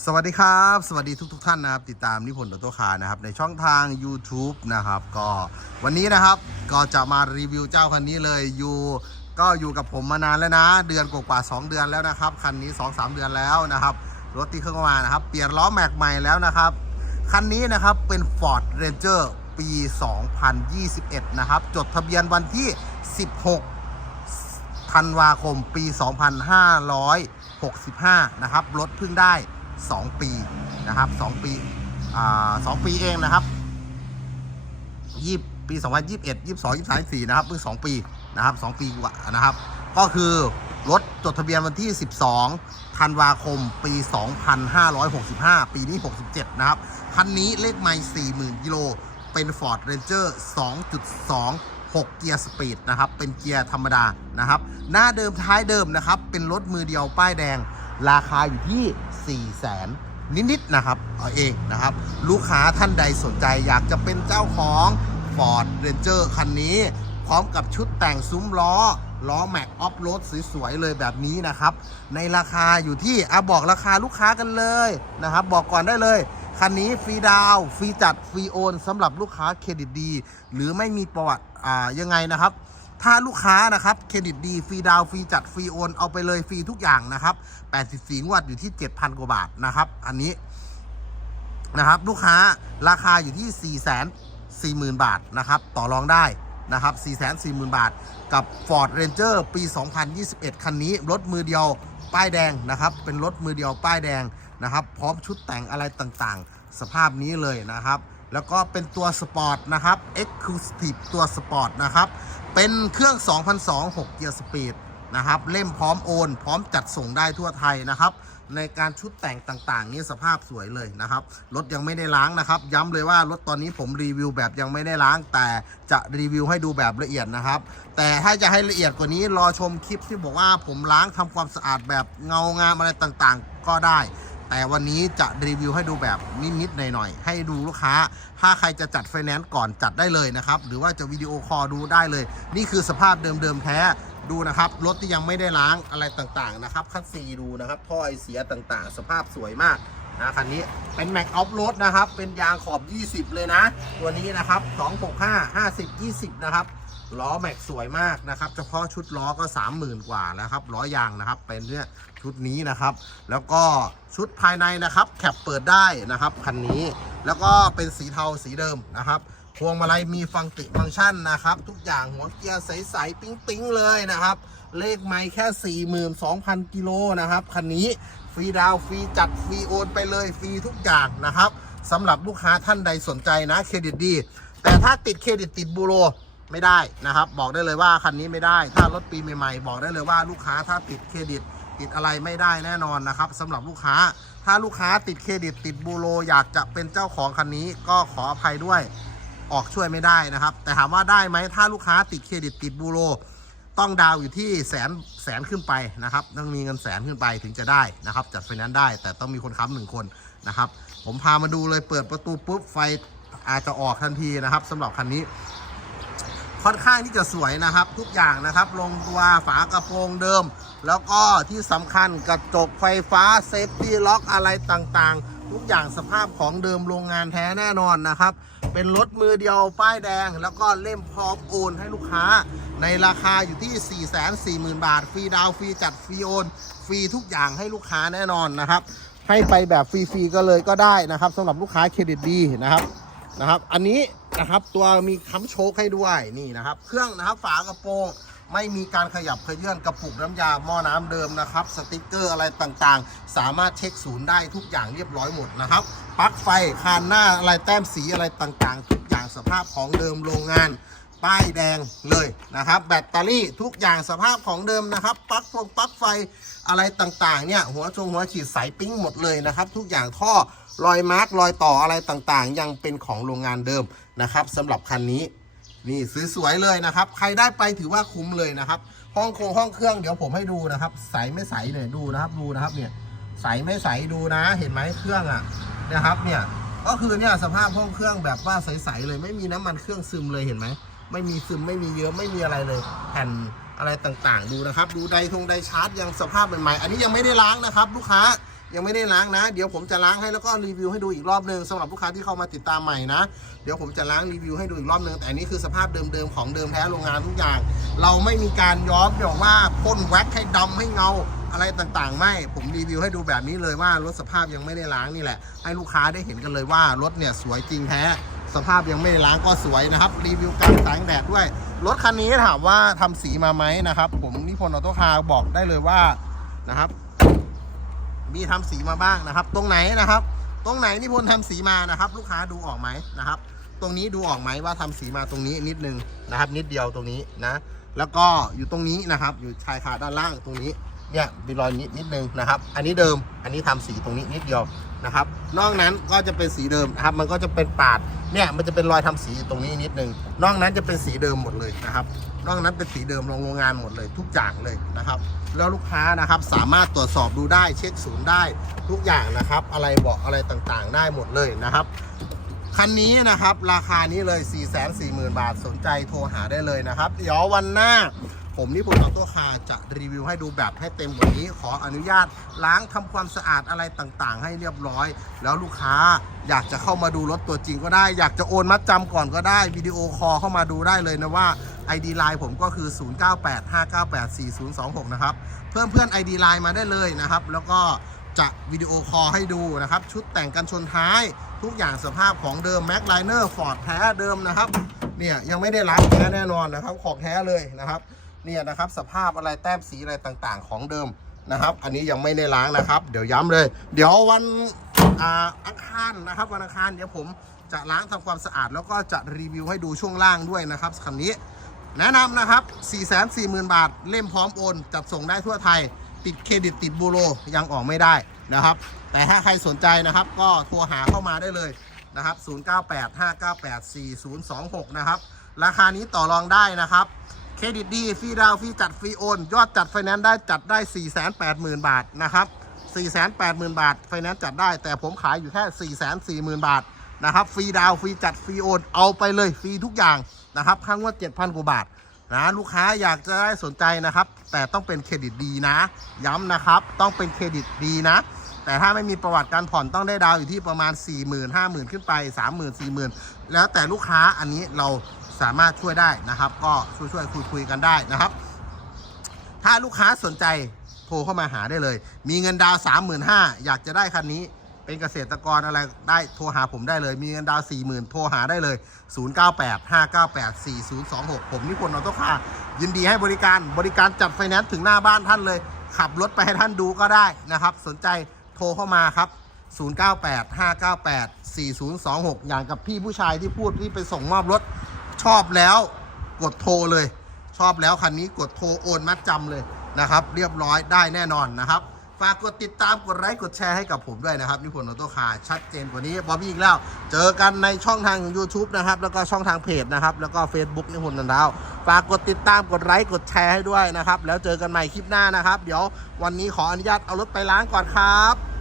สวัสดีครับ สวัสดีทุกทท่านนะครับ ติดตามนิพนธ์ออโต้คานะครับ ในช่องทาง YouTube นะครับ ก็วันนี้นะครับก็จะมารีวิวเจ้าคันนี้เลยอยู่ก็อยู่กับผมมานานแล้วนะ เดือนกว่าๆ2เดือนแล้วนะครับ คันนี้ 2-3 เดือนแล้วนะครับ รถที่เครื่องมานะครับ เปลี่ยนล้อแม็กใหม่แล้วนะครับ คันนี้นะครับเป็น Ford Ranger ปี 2021 นะครับ จดทะเบียนวันที่ 16ธันวาคมปี 2565 นะครับรถเพิ่งได้ 2 ปีนะครับ 2 ปีอ่า2ปีเองนะครับยี่ปี2021 22 23 24นะครับเพิ่ง2ปีนะครับ2ปีกว่านะครับ ก็คือรถจดทะเบียนวันที่ 12 ธันวาคม ปี 2565 ปีนี้ 67 นะครับ คันนี้เลขไมล์40,000 กิโล เป็น Ford Ranger 2.2 6 เกียร์สปีดนะครับ เป็นเกียร์ธรรมดานะครับ หน้าเดิมท้ายเดิมนะครับ เป็นรถมือเดียวป้ายแดง ราคาอยู่ที่ 4 0 0แสนนิดๆนะครับเอาเองนะครับ ลูกค้าท่านใดสนใจอยากจะเป็นเจ้าของ Ford Ranger คันนี้ พร้อมกับชุดแต่งซุ้มล้อ ล้อแม็กออฟโรดสวยๆเลยแบบนี้นะครับ ในราคาอยู่ที่อะบอกราคาลูกค้ากันเลยนะครับ บอกก่อนได้เลยคันนี้ฟรีดาวฟรีจัด ฟรีโอนสำหรับลูกค้าเครดิตดี หรือไม่มีประวัติอ่ายังไงนะครับ ถ้าลูกค้านะครับเครดิตดีฟรีดาวฟรีจัดฟรีโอนเอาไปเลยฟรีทุกอย่างนะครับ84งวดอยู่ที่ 7,000 กว่าบาทนะครับ อันนี้นะครับลูกค้าราคาอยู่ที่ 4 4 0 0 0 0 บาทนะครับต่อรองได้นะครับ4 4 0 0 0 0 บาท กับ Ford Ranger ปี 2021 คันนี้รถมือเดียวป้ายแดงนะครับเป็นรถมือเดียวป้ายแดงนะครับ พร้อมชุดแต่งอะไรต่างๆ สภาพนี้เลยนะครับ แล้วก็เป็นตัวสปอร์ตนะครับ Exclusive ตัวสปอร์ตนะครับ เป็นเครื่อง 2002 6 เกียร์สปีดนะครับ เล่มพร้อมโอน พร้อมจัดส่งได้ทั่วไทยนะครับ ในการชุดแต่งต่างๆ นี่สภาพสวยเลยนะครับ รถยังไม่ได้ล้างนะครับ ย้ำเลยว่ารถตอนนี้ผมรีวิวแบบยังไม่ได้ล้าง แต่จะรีวิวให้ดูแบบละเอียดนะครับ แต่ถ้าจะให้ละเอียดกว่านี้รอชมคลิปที่บอกว่าผมล้างทำความสะอาดแบบเงางามอะไรต่างๆ ก็ได้ แต่วันนี้จะรีวิวให้ดูแบบนิดๆหน่อยๆให้ดูลูกค้า ถ้าใครจะจัดไฟแนนซ์ก่อนจัดได้เลยนะครับ หรือว่าจะวิดีโอคอลดูได้เลย นี่คือสภาพเดิมๆแท้ดูนะครับ รถที่ยังไม่ได้ล้างอะไรต่างๆนะครับ คัดซีดูนะครับท่อไอเสียต่างๆ สภาพสวยมากนะคันนี้เป็นแม็กออฟโรดนะครับ เป็นยางขอบ 20 เลยนะ ตัวนี้นะครับ 265 50 20 นะครับ ล้อแม็กสวยมากนะครับ เฉพาะชุดล้อก็ 30,000 กว่าแล้วครับล้อยางนะครับ เป็นเนี่ยชุดนี้นะครับ แล้วก็ชุดภายในนะครับ แคปเปิดได้นะครับคันนี้ แล้วก็เป็นสีเทาสีเดิมนะครับพวงมาลัยมีฟังติฟังก์ชันนะครับ ทุกอย่างหัวเกียร์ใสๆปิ๊งๆเลยนะครับ เลขไม่แค่ 42,000 กิโลนะครับคันนี้ฟรีดาวฟรีจัดฟรีโอนไปเลยฟรีทุกอย่างนะครับสำหรับลูกค้าท่านใดสนใจนะเครดิตดี แต่ถ้าติดเครดิตติดบูโร ไม่ได้นะครับ บอกได้เลยว่าคันนี้ไม่ได้ ถ้ารถปีใหม่ๆ บอกได้เลยว่าลูกค้าถ้าติดเครดิต ติดอะไรไม่ได้แน่นอนนะครับสำหรับลูกค้า ถ้าลูกค้าติดเครดิต ติดบูโรอยากจะเป็นเจ้าของคันนี้ก็ขออภัยด้วยออกช่วยไม่ได้นะครับ แต่ถามว่าได้ไหมถ้าลูกค้าติดเครดิตติดบูโรต้องดาวอยู่ที่แสนแสนขึ้นไปนะครับต้องมีเงินแสนขึ้นไปถึงจะได้นะครับ จัดไฟแนนซ์ได้แต่ต้องมีคนค้ำหนึ่งคนนะครับ ผมพามาดูเลยเปิดประตูปุ๊บไฟอาจจะออกทันทีนะครับสำหรับคันนี้ ค่อนข้างที่จะสวยนะครับ ทุกอย่างนะครับ ลงตัวฝากระโปรงเดิม แล้วก็ที่สำคัญกระจกไฟฟ้าเซฟตี้ล็อกอะไรต่างๆ ทุกอย่างสภาพของเดิมโรงงานแท้แน่นอนนะครับ เป็นรถมือเดียวป้ายแดง แล้วก็เล่มพร้อมโอนให้ลูกค้า ในราคาอยู่ที่ 4 4 0 0 0 0 บาท ฟรีดาวฟรีจัดฟรีโอนฟรีทุกอย่างให้ลูกค้าแน่นอนนะครับ ให้ไปแบบฟรีๆก็เลยก็ได้นะครับสำหรับลูกค้าเครดิตดีนะครับ นะครับ อันนี้นะครับตัวมีค้ำโชคให้ด้วยนี่นะครับ เครื่องนะครับฝากระโปรงไม่มีการขยับเคยื่อนกระปุกน้ำยาหม้อน้ำเดิมนะครับ สติกเกอร์อะไรต่างๆ สามารถเช็คศูนย์ได้ทุกอย่างเรียบร้อยหมดนะครับปลั๊กไฟคานหน้าอะไรแต้มสีอะไรต่างๆ ทุกอย่างสภาพของเดิมโรงงาน ป้ายแดงเลยนะครับ แบตเตอรี่ทุกอย่างสภาพของเดิมนะครับปลั๊กพวงปลั๊กไฟอะไรต่างๆเนี่ยหัวชงหัวฉีดสายปิ้งหมดเลยนะครับ ทุกอย่างท่อรอยมาร์กรอยต่ออะไรต่างๆ ยังเป็นของโรงงานเดิมนะครับสำหรับคันนี้นี่สวยๆเลยนะครับ ใครได้ไปถือว่าคุ้มเลยนะครับ ห้องโครงห้องเครื่องเดี๋ยวผมให้ดูนะครับ ใสไม่ใสเนี่ยดูนะครับดูนะครับเนี่ยใสไม่ใสดูนะ เห็นไหมเครื่องอะนะครับเนี่ยก็คือเนี่ยสภาพห้องเครื่องแบบว่าใสๆเลยไม่มีน้ำมันเครื่องซึมเลยเห็นไหม ไม่มีซึมไม่มีเยอะไม่มีอะไรเลยแผ่นอะไรต่างๆ ดูนะครับ ดูไดทงไดชาร์จยังสภาพใหม่ๆอันนี้ยังไม่ได้ล้างนะครับ ลูกค้ายังไม่ได้ล้างนะ เดี๋ยวผมจะล้างให้แล้วก็รีวิวให้ดูอีกรอบหนึ่งสำหรับลูกค้าที่เข้ามาติดตามใหม่นะ เดี๋ยวผมจะล้างรีวิวให้ดูอีกรอบหนึ่งแต่อันนี้คือสภาพเดิมๆของเดิมแท้โรงงานทุกอย่าง เราไม่มีการย้อมแบบว่าพ่นแว็กให้ดำให้เงาอะไรต่างๆ ไม่ ผมรีวิวให้ดูแบบนี้เลยว่ารถสภาพยังไม่ได้ล้างนี่แหละ ให้ลูกค้าได้เห็นกันเลยว่ารถเนี่ยสวยจริงแท้ สภาพยังไม่ได้ล้างก็สวยนะครับ รีวิวการแสงแดดด้วย รถคันนี้ถามว่าทำสีมาไหมนะครับ ผมนิพนธ์ออโต้คาร์บอกได้เลยว่านะครับ มีทำสีมาบ้างนะครับ ตรงไหนนะครับ ตรงไหนนิพนธ์ทำสีมานะครับ ลูกค้าดูออกไหมนะครับ ตรงนี้ดูออกไหมว่าทำสีมาตรงนี้นิดนึงนะครับ นิดเดียวตรงนี้นะ แล้วก็อยู่ตรงนี้นะครับ อยู่ชายคาด้านล่างตรงนี้ เนี่ยมีรอยนิดนิดนึงนะครับ อันนี้เดิมอันนี้ทำสีตรงนี้นิดเดียวนะครับ นอกนั้นก็จะเป็นสีเดิมนะครับ มันก็จะเป็นปาดเนี่ยมันจะเป็นรอยทำสีตรงนี้นิดนึงนอกนั้นจะเป็นสีเดิมหมดเลยนะครับ นอกนั้นเป็นสีเดิมโรงงานหมดเลย ทุกอย่างเลยนะครับ แล้วลูกค้านะครับสามารถตรวจสอบดูได้เช็คศูนย์ได้ทุกอย่างนะครับ อะไรบอกอะไรต่างๆ ได้หมดเลยนะครับ คันนี้นะครับ ราคานี้เลย 4 4 0 0 0 0 บาทสนใจโทรหาได้เลยนะครับ เดี๋ยววันหน้า ผมนิพนธ์ออโต้คาจะรีวิวให้ดูแบบให้เต็มกว่านี้ ขออนุญาตล้างทำความสะอาดอะไรต่างๆ ให้เรียบร้อย แล้วลูกค้าอยากจะเข้ามาดูรถตัวจริงก็ได้ อยากจะโอนมัดจำก่อนก็ได้วิดีโอคอลเข้ามาดูได้เลยนะว่า ID Line ผมก็คือ 0985984026 นะครับ เพิ่มเพื่อน ID Line มาได้เลยนะครับ แล้วก็ จะวิดีโอคอลให้ดูนะครับ ชุดแต่งกันชนท้ายทุกอย่างสภาพของเดิม Mac Liner Ford แท้เดิมนะครับเนี่ยยังไม่ได้ล้างแท้แน่นอนนะครับ ของแท้เลยนะครับเนี่ยนะครับสภาพอะไรแต้มสีอะไรต่างๆ ของเดิมนะครับ อันนี้ยังไม่ได้ล้างนะครับ เดี๋ยวย้ำเลย เดี๋ยววันอังคารนะครับวันอังคารเดี๋ยวผมจะล้างทำความสะอาด แล้วก็จะรีวิวให้ดูช่วงล่างด้วยนะครับคันนี้ แนะนำนะครับ 440,000 บาท เล่มพร้อมโอน จัดส่งได้ทั่วไทย ติดเครดิตติดบูโรยังออกไม่ได้นะครับ แต่ถ้าใครสนใจนะครับ ก็โทรหาเข้ามาได้เลยนะครับ 0985984026 นะครับ ราคานี้ต่อรองได้นะครับ เครดิตดีฟรีดาวฟรีจัดฟรีโอน ยอดจัดไฟแนนซ์ได้จัดได้ 480,000 บาทนะครับ 480,000 บาท ไฟแนนซ์จัดได้ แต่ผมขายอยู่แค่ 440,000 บาทนะครับ ฟรีดาวฟรีจัดฟรีโอน เอาไปเลยฟรีทุกอย่างนะครับค่างวด7,000 กว่าบาท นะลูกค้าอยากจะได้สนใจนะครับ แต่ต้องเป็นเครดิตดีนะ ย้ำนะครับ ต้องเป็นเครดิตดีนะ แต่ถ้าไม่มีประวัติการผ่อนต้องได้ดาวอยู่ที่ประมาณ 4 0 0 0 0 5 0,000 ขึ้นไป 30,000 40,000 แล้วแต่ลูกค้าอันนี้เราสามารถช่วยได้นะครับ ก็ช่วยช่วยคุยคุยๆกันได้นะครับ ถ้าลูกค้าสนใจโทรเข้ามาหาได้เลย มีเงินดาวสามหมื่นห้าอยากจะได้คันนี้ เป็นเกษตรกรอะไรได้โทรหาผมได้เลย มีเงินดาวสี่หมื่นโทรหาได้เลย 0 9 8 5 9 8 4 0 2 6 ผมนิพนธ์ออโต้คาร์ยินดีให้บริการบริการจัดไฟแนนซ์ถึงหน้าบ้านท่านเลย ขับรถไปให้ท่านดูก็ได้นะครับ สนใจโทรเข้ามาครับ 098 598 4026 อย่างกับพี่ผู้ชายที่พูดที่ไปส่งมอบรถชอบแล้วกดโทรเลย ชอบแล้วคันนี้กดโทรโอนมัดจำเลยนะครับ เรียบร้อยได้แน่นอนนะครับ ฝากกดติดตามกดไลค์กดแชร์ให้กับผมด้วยนะครับนิพนธ์ออโต้คาร์ชัดเจนกว่านี้บอบบี้อีกแล้ว เจอกันในช่องทาง YouTube นะครับ แล้วก็ช่องทางเพจนะครับ แล้วก็ Facebook นิพนธ์นันดาวฝากกดติดตามกดไลค์กดแชร์ให้ด้วยนะครับ แล้วเจอกันใหม่คลิปหน้านะครับ เดี๋ยววันนี้ขออนุญาตเอารถไปล้างก่อนครับ